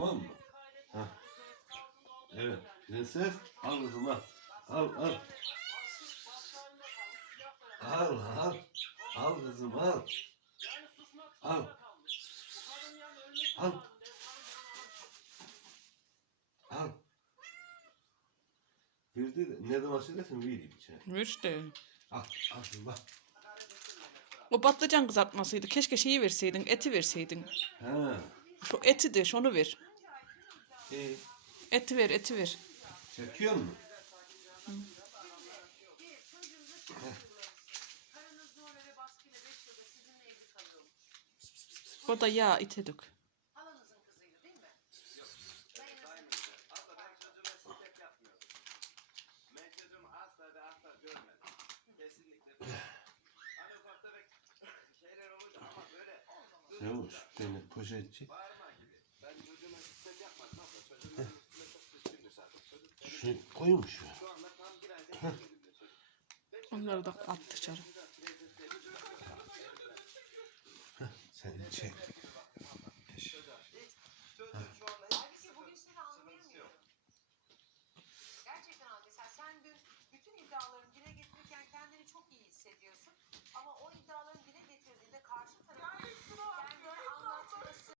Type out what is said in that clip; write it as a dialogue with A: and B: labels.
A: Tamam mı? Hah. Evet. Prenses al kızım al. Al al. Al al. Kızım al. Al. Al. Al. Verdi de ne zaman söylersen vereyim içine.
B: Ver işte.
A: Al. Al kızım bak.
B: O patlıcan kızartmasıydı. Keşke şeyi verseydin, eti verseydin.
A: Ha.
B: Şu eti de şunu ver.
A: İyi.
B: Eti ver, eti ver.
A: Çekiyor mu?
B: O da yağ ite dök.
C: Ben çocuğumu asla ve Çocuk
A: Şu koymuş ya.
C: şu.
B: Onları da at dışarı.
A: Sen çek.